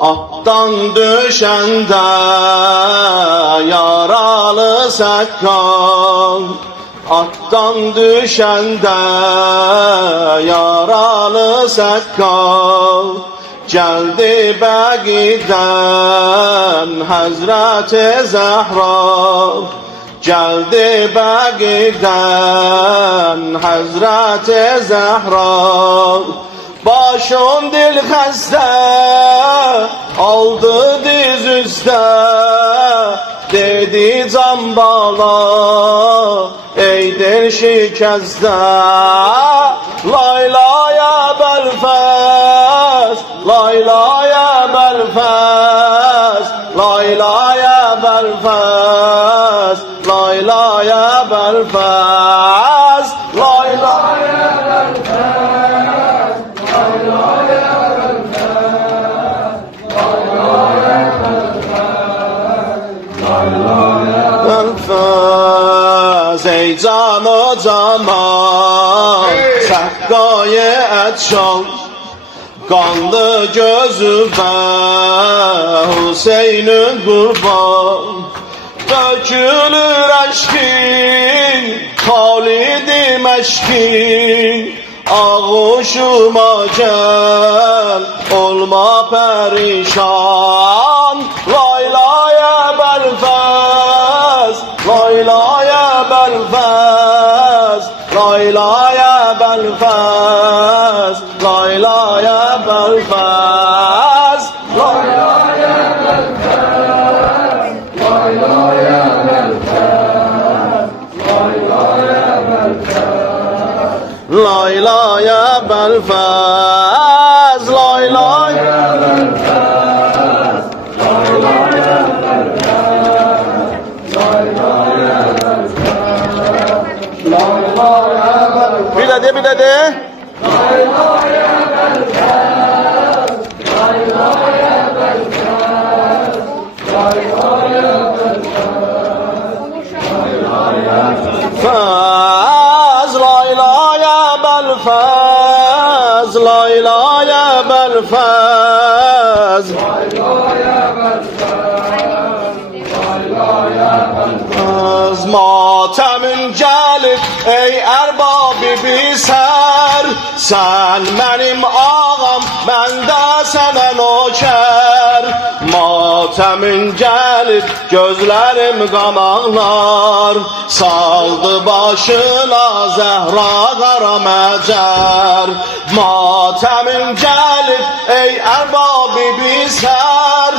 Atdan düşəndə yaralı səkkar, atdan düşəndə yaralı səkkar, gəldi Bəqidən Həzrəti Zəhra, gəldi Bəqidən Həzrəti Zəhra. Başım dil xəstə, aldı diz üstə, dedi can bala, ey dil şikəstə. Laylaya bəlfəz, laylaya bəlfəz, laylaya bəlfəz, laylaya bəlfəz, laylaya bəlfəz. Ey canı caman, səqqayı ətşan, qanlı gözü bə Hüseynin qurban. Dökülür əşkin, Xalid-i məşkin, ağuşuma gəl, olma pərişan. Laylaya bəlfəz, laylaya bəlfəz, laylaya bəlfəz, laylaya bəlfəz, laylaya bəlfəz, laylaya bəlfəz, laylaya bəlfəz, laylaya bəlfəz, laylaya bəlfəz, laylaya bəlfəz. Bir de bir de. Laylaya bəlfəz, laylaya bəlfəz, laylaya bəlfəz, laylaya bəlfəz, laylaya bəlfəz, laylaya bəlfəz, laylaya bəlfəz, laylaya bəlfəz. Matəmin gəlib ey ərbab-ı bisər, sən mənim ağam, mən də sənə nökər. Matəmin gəlib gözlərim qanaqlar, saldı başına Zəhra qara məcər. Matəmin gəlib ey ərbab-ı bisər,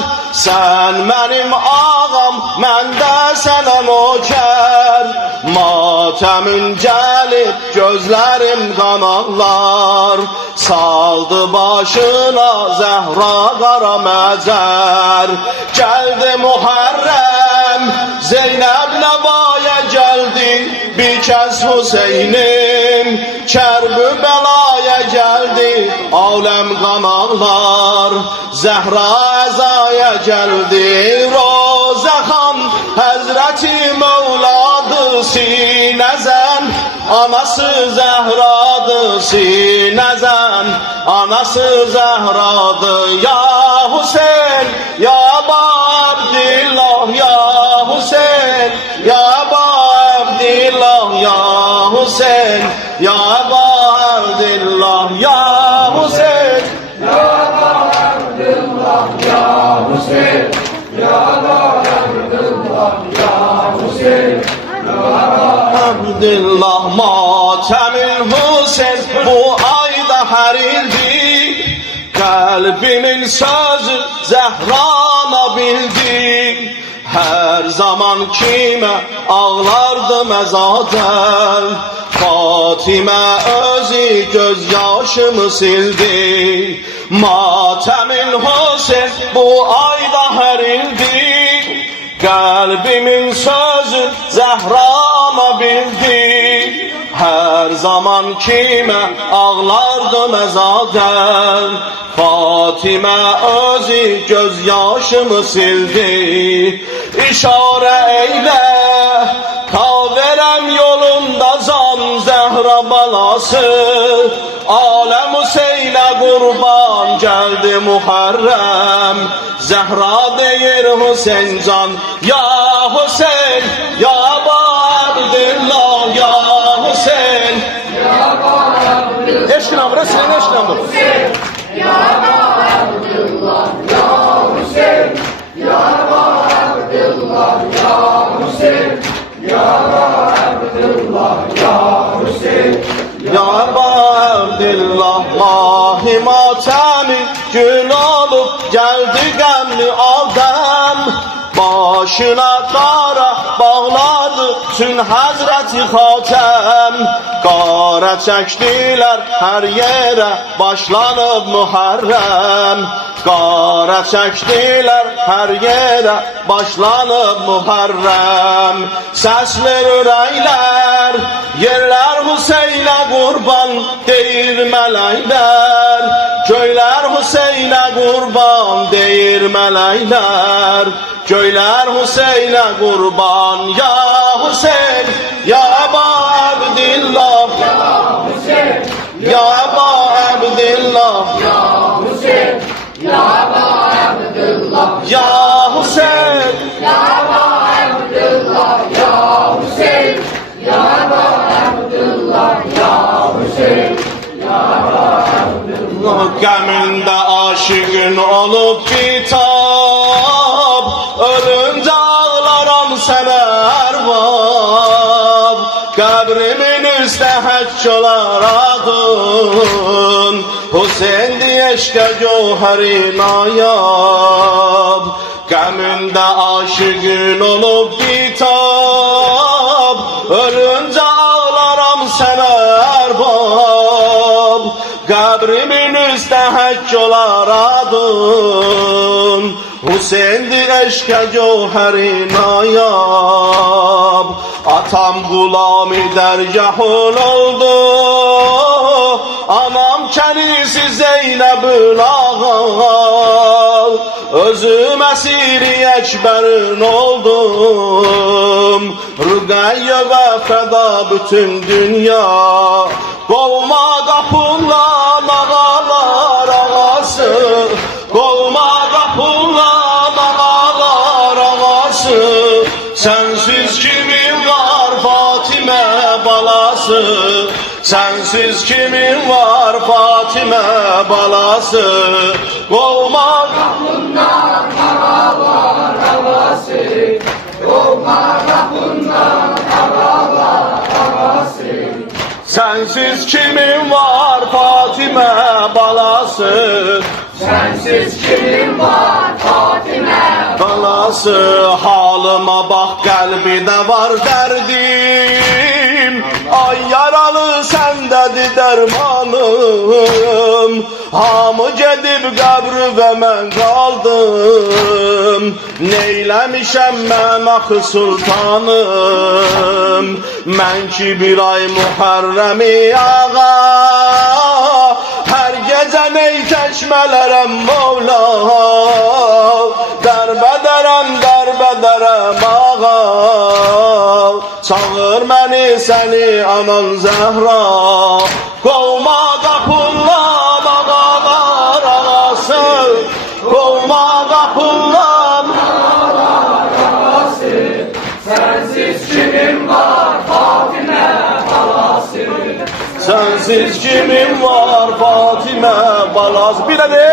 sən mənim ağam, mən də sənə nökər. Matəmin gəlib gözlərim qanaqlar, saldı başına Zəhra qara məcər. Gəldi Muharrəm, Zeynəblə baya gəldi, bir kəs Hüseynim, Kərbəlaya gəldi, aləm qanaqlar. Zəhra əzaya gəldi, Rozəxan Həzrəti Mövladır sinəzən, anası Zəhradır sinəzən, anası Zəhradır. Ya Hüseyin, ya Abdillah, ya Hüseyin, ya Abdillah, ya Hüseyin, ya Abdillah, ya Hüseyin, ya Abdillah, ya Hüseyin, ya Abdillah, ya Hüseyin, ya Abdillah. Matəmin Hüseyin bu ayda hərildi, qəlbimin sözü Zəhrana bildi. Hər zaman kimə ağlardım əzadən, Fatimə özü göz yaşımı sildi. Matəmin Hüseyin bu ayda hərildi, qəlbimin sözü Zəhrana bildi. Hər zaman kimə ağlardım əzadən, Fatimə özü göz yaşımı sildi. İşarə eylə, ta verəm yolunda can Zəhra. Zahra balası. Alem Hüseyin'e kurban geldi Muharrem. Zehra deyir Hüseyin can, ya Hüseyin, ya Abdullah, ya Hüseyin. Eşkin amına senin eşkin amına. Ya Abdullah, ya Hüseyin, ya Abdullah, ya Hüseyin, ya Abdullah, ya Hüseyin. Ya Abdullah mahi matemi gün olup geldi gemli adam. Başına qara bağladı tüm Hazreti Hatem. Qara çəkdilər hər yerə başlanıb Muharrem. Qara çəkdilər hər yerə başlanıb Muharrem. Səslər ürəklər, yerlər Hüseynə qurban deyir mələklər. Göylər Hüseynə qurban deyir mələklər. Göylər Hüseynə qurban, ya Hüseyn, ya Abdullah, Ya Hüseyin, ya Abdullah, ya Hüseyin, ya Abdullah, ya Hüseyn. ya Abdullah, ya Hüseyin, ya Abdullah, ya Hüseyin. Qəmində aşığın olub bitap, ölüncə ağlaram sənə ərbab. Qəbrimin üstə həkk olar adın, Hüseyindir eşqə gövhəri nayab. Qəmində aşığın olub bitap, ölüncə ağlaram sənə ərbab. Qəbrimin üstə həkk olar adın, Hüseyindir eşqə gövhəri nayab. Atam qulami dərgahın oldu, anam kənisi Zeynəbül ağa. Özüm əsiri Əkbərin oldum, Rüqəyyə və fəda bütün dünya. Qolma qapından ağalar ağası, qolma qapından ağalar ağası. Sənsiz kimin var Fatimə balası, sənsiz kimin var Fatimə balası. Qolma Qapından ağalar ağası, qolma qapından ağalar ağası. Sensiz kimin var Fatimə balası, Sensiz kimin var Fatimə balası. Halıma bax qəlbidə var dərdim, ay yaralı səndədir dərmanım. Hamı gedib qəbri və mən qaldım, neyləmişəm mən axı sultanım. Mən ki bir ay Muharremi ağa, hər gecə ney çəkmələrəm Mevla. Dərbədərəm ağa, çağır məni səni anan Zəhra. Qolma qapından ağalar ağası, qolma qapından ağalar ağası. Sensiz kimin var Fatimə balası, sensiz kimin var Fatimə balası. Bir də de,